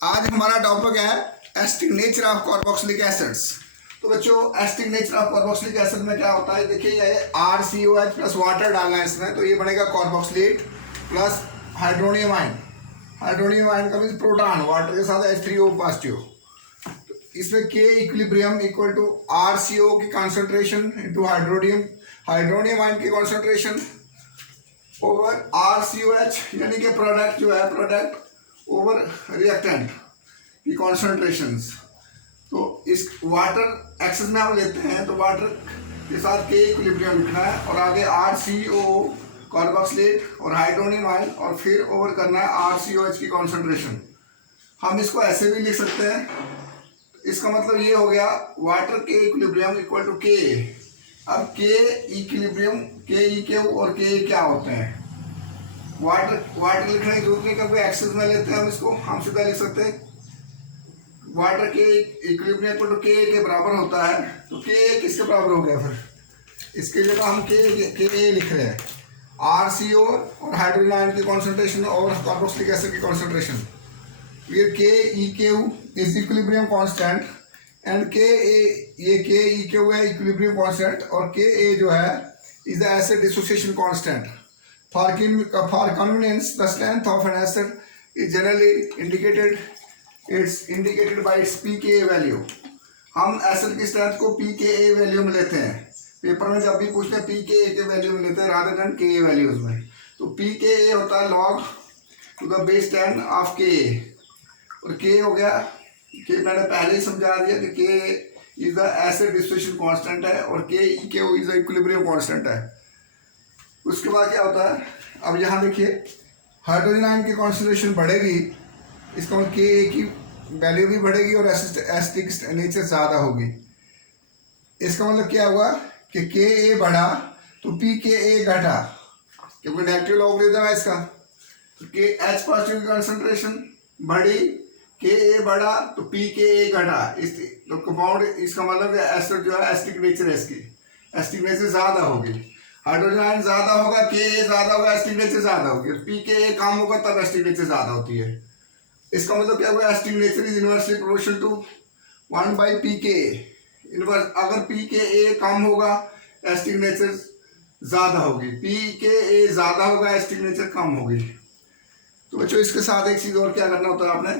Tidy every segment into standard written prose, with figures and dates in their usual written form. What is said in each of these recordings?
आज हमारा टॉपिक है acidic nature of carboxylic acids. तो बच्चों acidic nature of carboxylic acid में क्या होता है, देखिए ये RCOH प्लस वाटर डालना है इसमें, तो ये बनेगा carboxylate plus hydronium ion. Hydronium ion का मीन प्रोटॉन, वाटर के साथ H3O पॉजिटिव। इसमें K equilibrium equal to RCO की कॉन्सेंट्रेशन इंटू हाइड्रोनियम आयन की कॉन्सेंट्रेशन ओवर RCOH, यानी कि प्रोडक्ट जो है प्रोडक्ट ओवर रिएक्टेंट की कॉन्सेंट्रेशंस। तो इस वाटर एक्सेस में हम लेते हैं तो वाटर के साथ K इक्विलिब्रियम लिखना है और आगे RCO कार्बोक्सिलेट और हाइड्रोनियम आयन और फिर ओवर करना है RCOH की कॉन्सेंट्रेशन। हम इसको ऐसे भी लिख सकते हैं, इसका मतलब ये हो गया water K equilibrium equal to K। अब K इक्विलिब्रियम KEQ और K क्या होते हैं, वाटर लिखने की जरूरत नहीं क्योंकि एक्सेस में लेते हैं हम इसको, हम सीधा लिख सकते हैं water K equilibrium equal to K के बराबर होता है। तो K किसके बराबर हो गया, फिर इसके जगह हम K लिख रहे हैं RCO और हाइड्रोजन आयन की कॉन्सेंट्रेशन और कार्बोक्सिलिक एसिड की कॉन्सेंट्रेशन। ये KEQ is equilibrium constant and ये KEQ है इक्विलिब्रियम कांस्टेंट और KA जो है is the acid dissociation constant. For convenience, the strength of an acid is generally indicated by its pKa value. हम acid की strength को pKa value में लेते हैं, पेपर में जब भी पूछते हैं pKa के वैल्यू में लेते हैं रादर देन Ka वैल्यूज में। तो pKa होता है log to the base 10 of Ka और K हो गया कि मैंने पहले ही समझा दिया कि K is the acid dissociation constant है और KEQ is the equilibrium constant है। उसके बाद क्या होता है, अब यहाँ देखिए हाइड्रोजन आयन की कॉन्सेंट्रेशन बढ़ेगी, इसका मतलब Ka की वैल्यू भी बढ़ेगी और एसिडिक नेचर ज़्यादा होगी। इसका मतलब क्या हुआ कि Ka बढ़ा तो pKa घटा, क्योंकि नेगेटिव लॉगरिथम है इसका। तो H पॉजिटिव की कॉन्सेंट्रेशन बढ़ी, Ka बढ़ा तो pKa घटा, तो कंपाउंड इसका मतलब एसिड जो है एसिडिक नेचर है, इसकी एसिडिक नेचर ज़्यादा होगी। हाइड्रोजन आयन ज्यादा होगा, Ka ज्यादा होगा, एसिडिक नेचर ज्यादा होगी। pKa कम होगा तब एसिडिक नेचर ज्यादा होती है। इसका मतलब क्या होगा, acidic nature is inversely proportional to 1/pKa। Inverse अगर pKa कम होगा एसिडिक नेचर ज्यादा होगी, pKa ज्यादा होगा एसिडिक नेचर कम होगी। तो बच्चों इसके साथ एक चीज और क्या करना होता है आपने,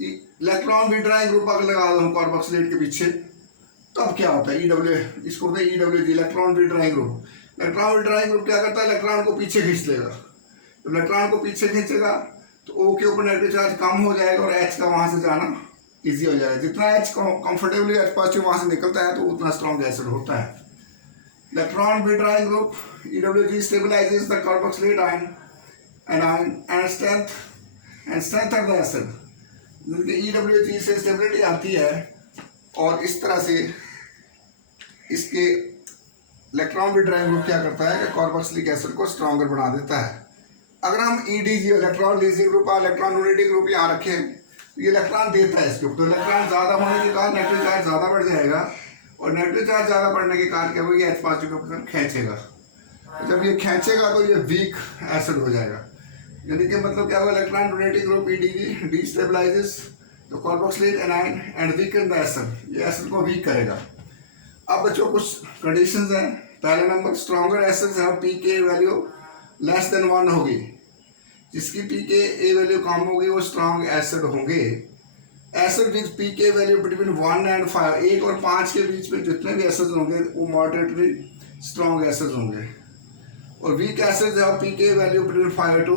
इलेक्ट्रॉन विड्रॉइंग ग्रुप अगर लगा दो कार्बोक्सिलेट के पीछे तब क्या होता है इसको होता है EWG electron withdrawing group. Electron withdrawing group क्या करता है, इलेक्ट्रॉन को पीछे खींच लेगा। तो इलेक्ट्रॉन को पीछे खींचेगा तो O के ऊपर नेगेटिव चार्ज कम हो जाएगा और H का वहां से जाना इजी हो जाएगा। जितना H कंफर्टेबली H पॉजिटिव वहां से निकलता है तो उतना स्ट्रॉन्ग एसिड होता है। Electron withdrawing group EWG stabilises the carboxylate ion and strength of the acid. EWG से स्टेबिलिटी आती है और इस तरह से इसके इलेक्ट्रॉन विड्रॉइंग ग्रुप क्या करता है कि कार्बोक्सिलिक एसिड को स्ट्रॉन्गर बना देता है। अगर हम EDG इलेक्ट्रॉन लीजिंग ग्रुप और इलेक्ट्रॉन डोनेटिंग ग्रुप यहाँ रखें तो ये इलेक्ट्रॉन देता है इसके ऊपर, तो इलेक्ट्रॉन ज़्यादा होने के कारण नेगेटिव चार्ज ज़्यादा बढ़ जाएगा और नेगेटिव चार्ज ज़्यादा बढ़ने के कारण क्या होगा, H पॉजिटिव के ऊपर खींचेगा। तो जब ये खींचेगा तो ये वीक एसिड हो जाएगा, यानी कि मतलब क्या होगा, इलेक्ट्रॉन डोनेटिंग ग्रुप EDG डिस्टेबलाइजेस तो carboxylate anion and weaken the acid, ये एसिड को वीक करेगा। अब बच्चों कुछ कंडीशंस हैं। पहला number, stronger acids have pKa value less than 1 होगी, जिसकी pKa वैल्यू कम होगी वो स्ट्रॉन्ग एसिड होंगे। Acid with pKa value between 1 and 5, 1 और 5 के बीच में जितने भी एसिड्स होंगे वो मॉडरेटली स्ट्रॉन्ग एसिड्स होंगे। और weak acids have pKa value between 5 to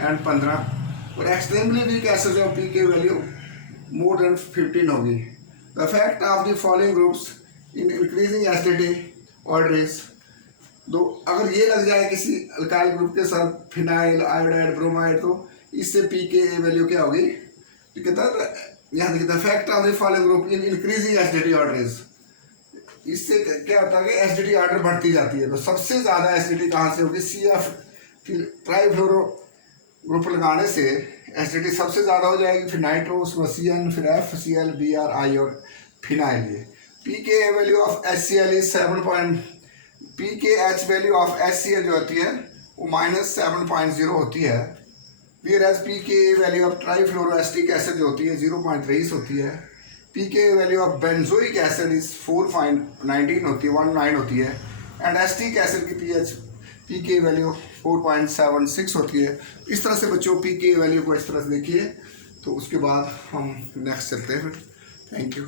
15 और extremely weak acids have pKa value more than 15 होगी। The effect of the following groups in increasing acidity order is, तो अगर ये लग जाए किसी अल्काइल ग्रुप के साथ फिनाइल आयोडाइड ब्रोमाइड तो इससे pKa वैल्यू क्या होगी, तो कहता है यहाँ देखिए, the effect of the following group in increasing acidity order is, इससे क्या होता है कि एसिडिटी ऑर्डर बढ़ती जाती है। तो सबसे ज़्यादा एसिडिटी कहाँ से होगी, CF ट्राइफ्लोरो ग्रुप लगाने से एसिडिटी सबसे ज़्यादा हो जाएगी, फिर नाइट्रो, उसमें CN, फिर FCl, BrI और फिनाइल। ये pKa value of HCl is 7. pKh value of HCl जो होती है वो -7.0 होती है वेयर एज पी के वैल्यू ऑफ ट्राईफ्लोरोएस्टिक एसिड जो होती है 0.23 होती है, पी के value of benzoic acid is 4.19 होती है, 19 होती है, एंड एस्टिक एसिड की पी के वैल्यू 4.76 होती है। इस तरह से बच्चों पी के वैल्यू को इस तरह से देखिए, तो उसके बाद हम नेक्स्ट चलते हैं फिर। Thank you.